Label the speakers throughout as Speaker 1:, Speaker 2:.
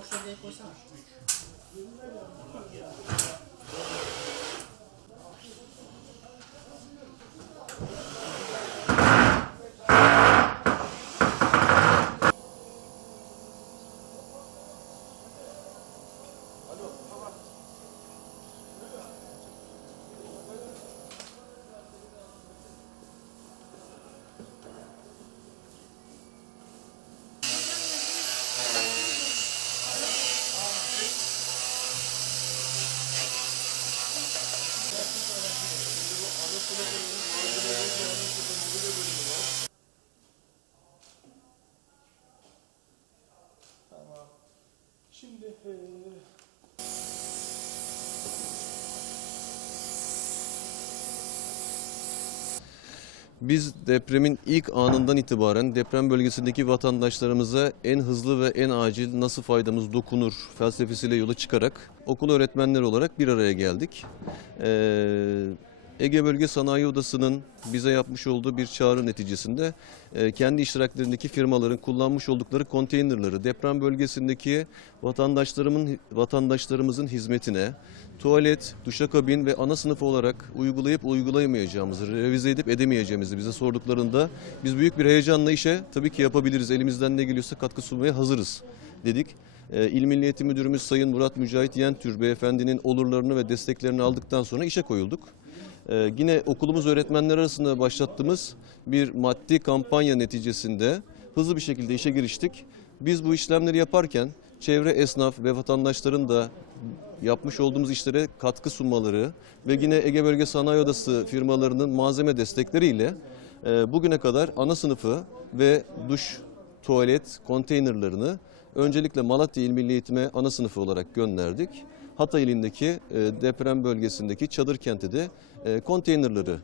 Speaker 1: посади якусь.
Speaker 2: Biz depremin ilk anından itibaren deprem bölgesindeki vatandaşlarımıza en hızlı ve en acil nasıl faydamız dokunur felsefesiyle yola çıkarak okul öğretmenleri olarak bir araya geldik. Ee, Ege Bölge Sanayi Odası'nın bize yapmış olduğu bir çağrı neticesinde e, kendi iştiraklerindeki firmaların kullanmış oldukları konteynerları deprem bölgesindeki vatandaşlarımın vatandaşlarımızın hizmetine tuvalet, duşakabin ve ana sınıf olarak uygulayıp uygulayamayacağımızı, revize edip edemeyeceğimizi bize sorduklarında biz büyük bir heyecanla işe tabii ki yapabiliriz, elimizden ne geliyorsa katkı sunmaya hazırız dedik. Ee, İl Milli Müdürümüz Sayın Murat Mücahit Yentür beyefendinin olurlarını ve desteklerini aldıktan sonra işe koyulduk. Ee, yine okulumuz öğretmenler arasında başlattığımız bir maddi kampanya neticesinde hızlı bir şekilde işe giriştik. Biz bu işlemleri yaparken çevre esnaf ve vatandaşların da yapmış olduğumuz işlere katkı sunmaları ve yine Ege Bölge Sanayi Odası firmalarının malzeme destekleriyle e, bugüne kadar ana sınıfı ve duş, tuvalet konteynerlarını öncelikle Malatya İl Milli Eğitim'e ana sınıfı olarak gönderdik. Hatay ilindeki e, deprem bölgesindeki çadır kente de e, konteynerları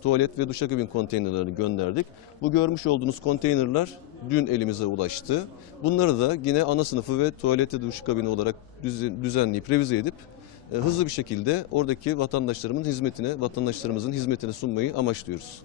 Speaker 2: tuvalet ve duşakabin konteynerlerini gönderdik. Bu görmüş olduğunuz konteynerler dün elimize ulaştı. Bunları da yine ana sınıfı ve tuvalet ve duşakabini olarak düzen- düzenleyip revize edip e, hızlı bir şekilde oradaki vatandaşlarımın hizmetine, vatandaşlarımızın hizmetine sunmayı amaçlıyoruz.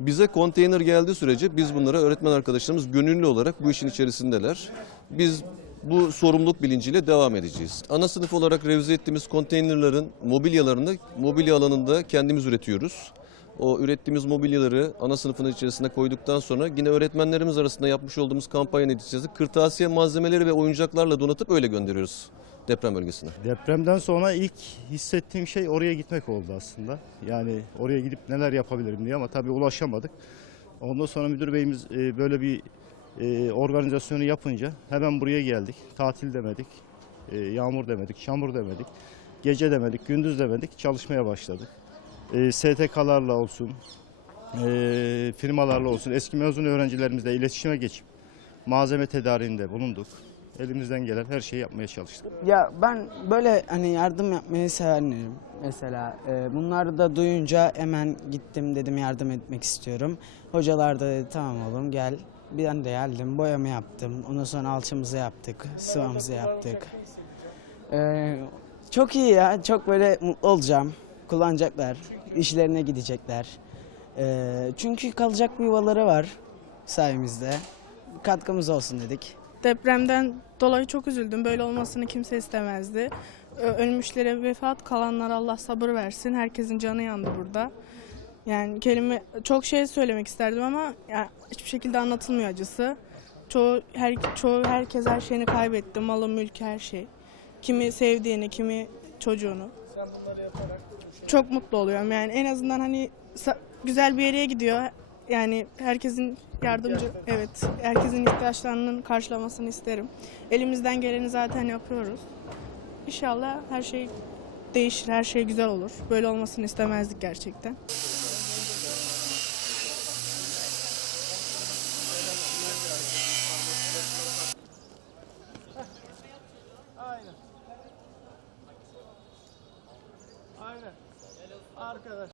Speaker 2: Bize konteyner geldiği sürece biz bunlara öğretmen arkadaşlarımız gönüllü olarak bu işin içerisindeler. Biz bu sorumluluk bilinciyle devam edeceğiz. Ana sınıf olarak revize ettiğimiz konteynerların mobilyalarını mobilya alanında kendimiz üretiyoruz. O ürettiğimiz mobilyaları ana sınıfın içerisine koyduktan sonra yine öğretmenlerimiz arasında yapmış olduğumuz kampanya neticesinde kırtasiye malzemeleri ve oyuncaklarla donatıp öyle gönderiyoruz deprem bölgesine.
Speaker 3: Depremden sonra ilk hissettiğim şey oraya gitmek oldu aslında. Yani oraya gidip neler yapabilirim diye ama tabii ulaşamadık. Ondan sonra müdür beyimiz e, böyle bir e, organizasyonu yapınca hemen buraya geldik. Tatil demedik, e, yağmur demedik, çamur demedik, gece demedik, gündüz demedik. Çalışmaya başladık. E, STK'larla olsun, e, firmalarla olsun, eski mezun öğrencilerimizle iletişime geçip malzeme tedariğinde bulunduk. Elimizden gelen her şeyi yapmaya çalıştık.
Speaker 4: Ya ben böyle hani yardım yapmayı severim mesela. Ee, bunları da duyunca hemen gittim dedim yardım etmek istiyorum. Hocalar da dedi tamam oğlum gel. Ben de geldim boyama yaptım. Ondan sonra alçımızı yaptık, sıvamızı yaptık. Ee, çok iyi ya çok böyle mutlu olacağım. Kullanacaklar, işlerine gidecekler. Ee, çünkü kalacak bir yuvaları var sayemizde. Katkımız olsun dedik.
Speaker 5: Depremden dolayı çok üzüldüm. Böyle olmasını kimse istemezdi. Ölmüşlere vefat, kalanlara Allah sabır versin. Herkesin canı yandı burada. Yani kelime çok şey söylemek isterdim ama ya, hiçbir şekilde anlatılmıyor acısı. Çoğu her çoğu herkes her şeyini kaybetti. Malı, mülkü, her şey. Kimi sevdiğini, kimi çocuğunu. Çok mutlu oluyorum. Yani en azından hani güzel bir yere gidiyor. Yani herkesin yardımcı, evet, herkesin ihtiyaçlarının karşılamasını isterim. Elimizden geleni zaten yapıyoruz. İnşallah her şey değişir, her şey güzel olur. Böyle olmasını istemezdik gerçekten. arkadaş.